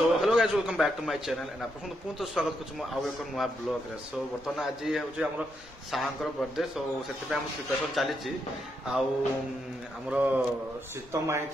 So hello guys welcome back to my channel and आप पुनः तो स्वागत करूँ आउ एक नुआ ब्लॉग रे। सो बर्तमान आज हूँ आम साहर बर्थडे सो से प्रिपरेशन चली आमर शीतम आई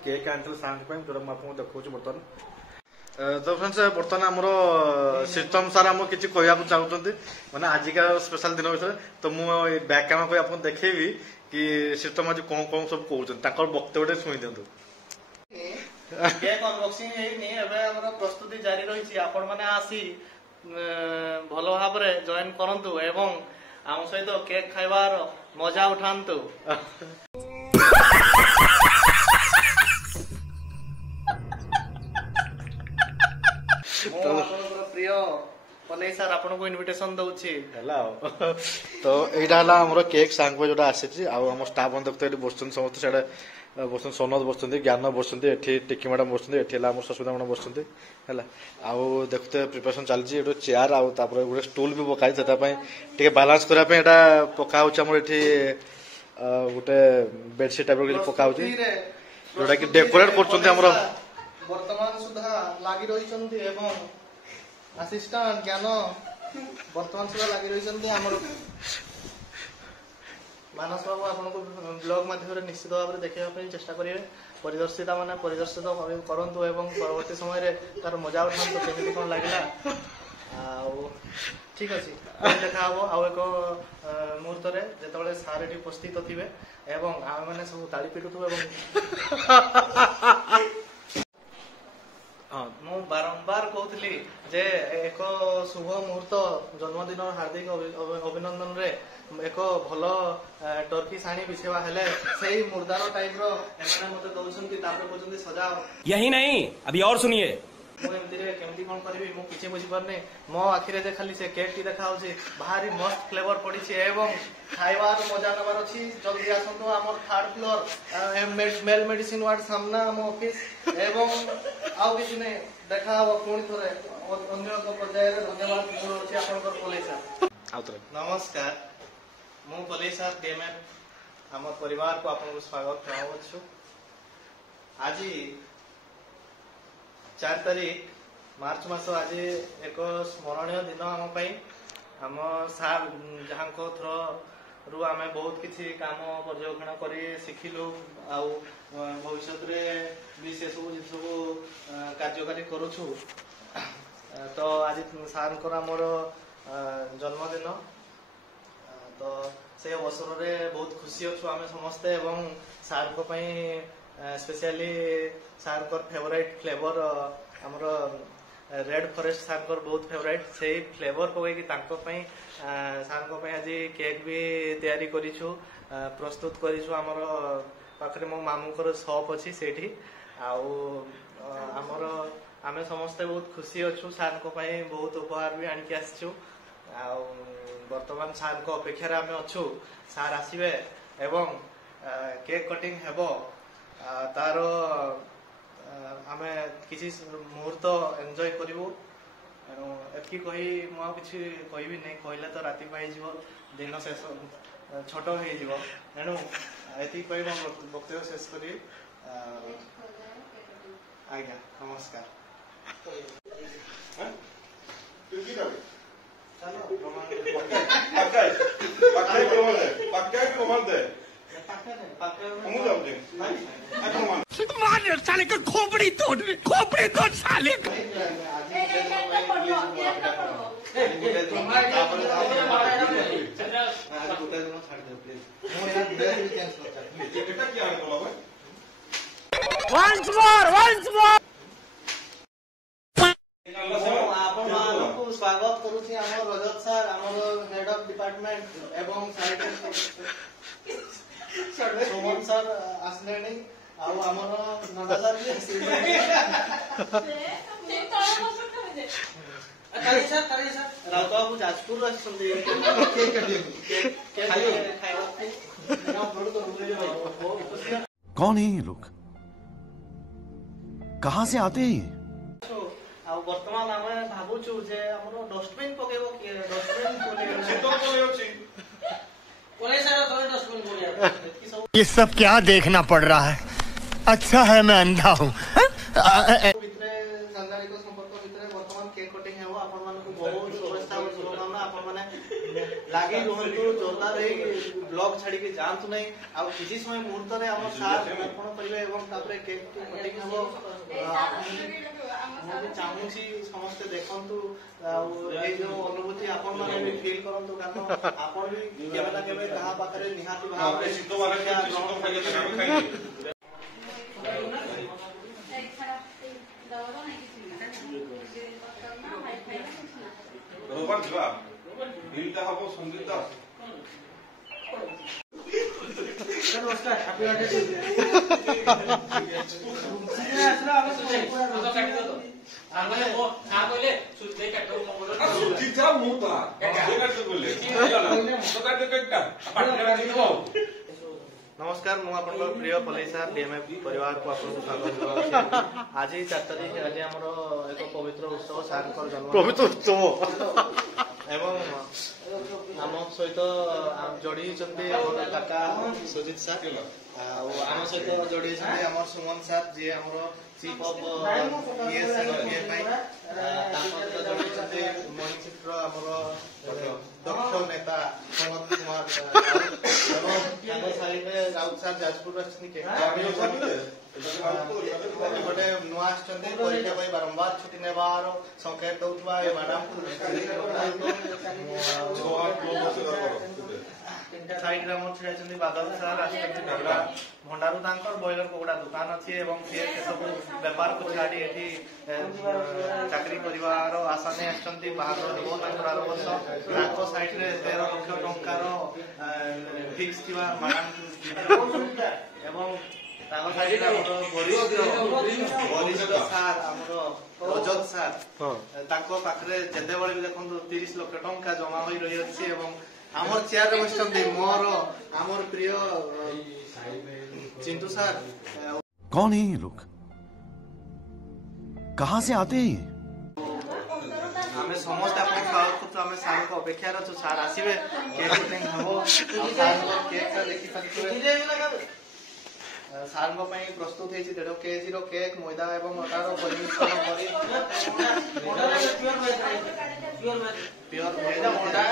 केक आनी साहर जो मुझे देखा बर्तमान तो फ्रेंड्स बर्तमान आमर शीतम सार आम कि कहना चाहते मैंने आजिका स्पेशल दिन विषय तो मुझे बैक कैमेरा आपको देखेबी कि शीतम आज कौन सब कहते वक्तव्य शुणी दिंतु। केक अनबॉक्सिंग प्रस्तुति जारी रही आपण मैंने आसी भल भाव जॉइन करंतु एवं आम सहित केक खाइबार मजा उठांतु। प्रिय पलई सर आपन को इनविटेशन दउछि तो यहाँ आम केक सांग जो आसी आम स्टाफ मैंने देखते बसुन समस्त साढ़े बस सोनद बस ज्ञान बस टिकी मैडम बस सस्मिता मैडम बस आउ देखते प्रिपरेशन चलती चेयर आउे गोटे स्टूल भी पकाई से बालांस करने पका ये गोटे बेडसीट टाइप पका जोटा कि डेकोरेट कर वर्तमान सुधा लगी रही असिस्टेंट ज्ञान वर्तमान सुधा लगी रही मानस बाबू आपको ब्लॉग माध्यम निश्चित भाव में देखा चेष्टा करेंगे परिदर्शिता मैंने परिदर्शित करंतु एवं परवर्ती समय तार मजा उठातु केमी कौन लगे ठीक अच्छे देखा हम आउ एक मुहूर्त जो सार ये उपस्थित थे एवं आम मैंने सब ताली पिटुथु मु बारंबार कहती जे एक शुभ मुहूर्त जन्मदिन हार्दिक अभिनंदन रे एक भल टर्की साणी बिछेवा हेले सही मुर्दार टाइप रो एमाने मते दउछंती तापर कहउछंती सजाओ। यही नहीं अभी और सुनिए मु एमतिरे केमती कोन करबी मु किछे बुझी परने मो आखिरे जे खाली से केक टी देखा होछि भारी मस्त फ्लेवर पड़ी छी एवं खाइबार मजा नबार अछि जल्दी आसंतो हमर third floor male medicine ward सामना हम ऑफिस एवं आउ किछ नै देखा हो कोन थरे अन्य एक पर्याय रे धन्यवाद मोर अछि आपनकर पलई सर नमस्कार मु पलई सर गेमर हमर परिवार को आपन स्वागत कराउछु। आज 4 तारीख मार्च मास आज एक स्मरणीय दिन आम आम सार जहाँ थ्रो रु आम बहुत किसी काम पर्यवेक्षण कर शिखिलु आउ भविष्य भी से सब जिन सब कार्यकारी करुछु। तो आज सार मोर जन्मदिन तो से अवसर में बहुत खुशी अच्छु आम समस्ते एवं सार को स्पेशली सार फेवरेट फ्लेवर आमर रेड फॉरेस्ट सार बहुत फेवरेट से फ्लेवर पकईकि सार आज केक भी तैयारी करिछु प्रस्तुत करिछु आमर पाखरे मो मामूकर शॉप अच्छी सेठी आमर आमे समस्ते बहुत खुशी अच्छु सार बहुत उपहार भी आनिक आसछु वर्तमान सार को अपेक्षा आमे अच्छु सार आसबे एवं केक कटिंग हेबो तार आमे किसी मुहूर्त एंजॉय करिवो एतकी कही मु किसी कहबी नहीं कहले तो राति पाई जीवो दिन शेष छोट हो जीवो एणु एतकी कही मो वक्तव्य शेष करी आज्ञा नमस्कार। साले का खोपड़ी तोड़ साले स्वागत करुछि हमर रजत सर हमर हेड ऑफ डिपार्टमेंट एवं सोमन सर आसले नहीं आउ हमर नंदा सर भी आसले काली सर राउत बाबू जाजपुर आछंदी कौन है ये लोग कहां से आते हैं वर्तमान आम भावुचु जे हमरो डस्टबिन पकेबो कि डस्टबिन ये सब क्या देखना पड़ रहा है। अच्छा है मैं अंधा हूँ। ସାଂସାରିକ ସମ୍ପର୍କ ଭିତରେ ବର୍ତ୍ତମାନ କେକ୍ କଟିଂ ହେବ। ଆପଣମାନଙ୍କୁ ବହୁତ ଶୁଭେଚ୍ଛା ଓ ଶୁଭକାମନା। ଆପଣମାନେ ଲାଗି ରୁହନ୍ତୁ, ଜୋରଦାର ହେଇ ବ୍ଲଗ ଛାଡିକି ଯାଆନ୍ତୁ ନାହିଁ। ଆଉ କିଛି ସମୟ ମୁହୂର୍ତ୍ତରେ ଆମ ସାର୍ ଅର୍ପଣ କରିବେ ଏବଂ ତାପରେ କେକ୍ କଟିଂ ହେବ। ମୁଁ ବି ଚାହୁଁଛି ସମସ୍ତେ ଦେଖନ୍ତୁ ଆଉ ଏଇ ଯୋଉ ଅନୁଭୂତି ଆପଣମାନେ ବି ଫିଲ୍ କରନ୍ତୁ, କାରଣ ଆପଣ ବି କେବେ ନା କେବେ କାହା ପାଖରେ ନିହାତି ଭାବରେ नमस्कार मु आपन प्रिय पलेसा डीएमए परिवार को आपन स्वागत करूँ। आज 4 तारिख आज हमर एक पवित्र उत्सव सार जन्म पवित्र उत्सव एवं आम सहित जोड़ी काका सुजित सार आम सहित जोड़ी आम सुमन सार जी आम चीफ ऑफ पीएस जोड़ी मणिचित्र आम दक्ष नेता प्रमोद कुमार राउत सार जाजपुर गोटे नुआ परीक्षा बारंबार छुट्टी नेबार संकेत दौथुवा ए मैडम साइड रे हमर छिया बादल सार भंडारू तांकर बॉयलर कोगुड़ा दुकान अच्छी एवं सब व्यापार को छाड़ी एठी चाकरी परिवार आशा ने आछंती बाहर देबो तांकर आरो वर्ष तांको साइड रे 13 लाख टंकार फिक्स थिबा मैडम एवं तांको साइड रे हमर वरिष्ठ सार हमर रजत सार तांको पाखरे जेते बळे भी देखंतु 30 लाख टंका जमा होई रही अछि एवं आमर चेयर रे बसंती मोर आमर प्रिय चिंटू सर। कौन है ये लोग? कहाँ से आते हैं? हमें समस्त अपन स्वागत करछु। हमें सार को अपेक्षा रछु सार आसीबे केक कटिंग हबो सार को केक सा देखि सकथुवे सार को पई प्रस्तुत हेछि 1.5 केजी रो केक मैदा एवं अटार परिमिश्रण करी प्योर मैदा मोडा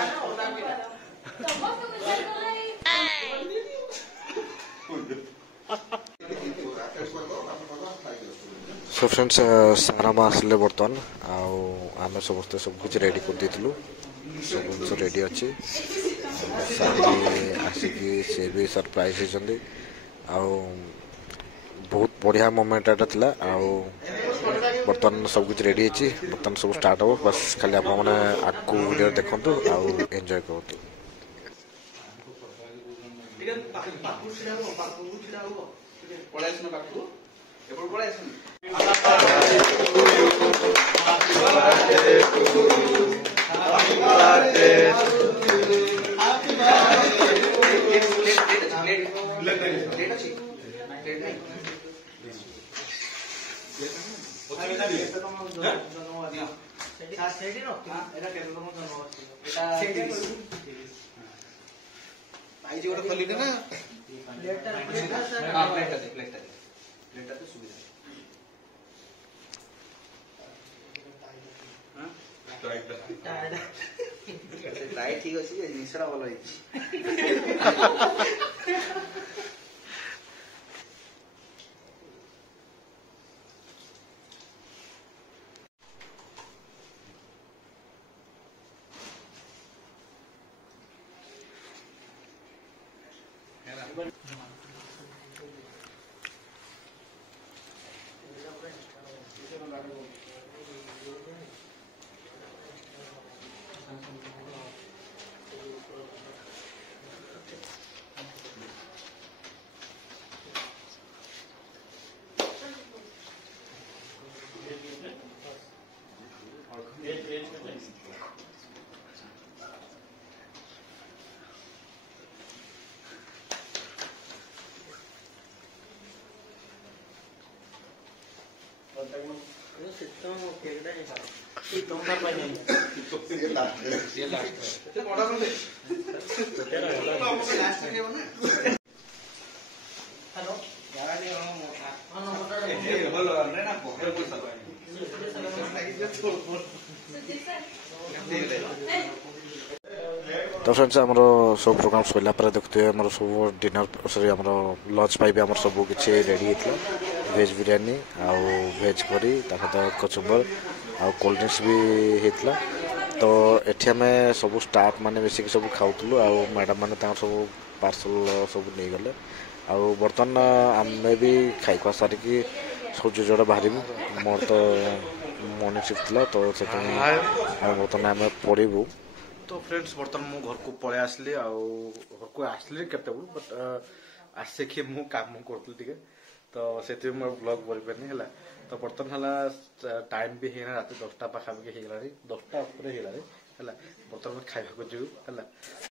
सो फ्रेंड्स सारा आसले बर्तमान आम समस्त सब कुछ रेडी कर देलु सब जिन रेडी अच्छी सारी आसिकी से भी सरप्राइज होती बहुत बढ़िया मोमेंट एटा थिला बर्तमान सब कुछ रेडी है बर्तमान सब स्टार्ट हो बस खाली आप आगू वीडियो देखु एंजॉय करते ठीक अच्छे जिनसा भल हेलो तो फ्रेंड्स आमर सब प्रोग्राम सरला पर देखते आमर सब डिनर सॉरी आमर लंच पाइबे आमर सब किछि रेडी हेतला वेज बिरयानी आउ वेज करी ताकत कचुम्बर आउ कोल्ड ड्रिंक्स भी हेतला तो एठी हमें सब स्टाफ माने बेसी सब खाउतलु आउ मैडम माने ता सब पार्सल सब नहीं गले आउ बर्तन आमे भी खाई खा सारी की सूर्य जोड़ा बाहरी मोर तो मॉर्निंग शिफ्ट थला तो से बर्तन आमे पड़ीबू तो फ्रेंड्स बर्तन मु घर को पळे आसली आउ घर को आसली केतेबुल बट आसे कि मु काम करतली टिके तो सेति मो ब्लॉग बोल परनी हला तो बर्तन हला टाइम भी हेना रात 10टा पाखा भी हे गलारी 10टा ऊपर हे गलारी हला बर्तन खाइबा को जु हला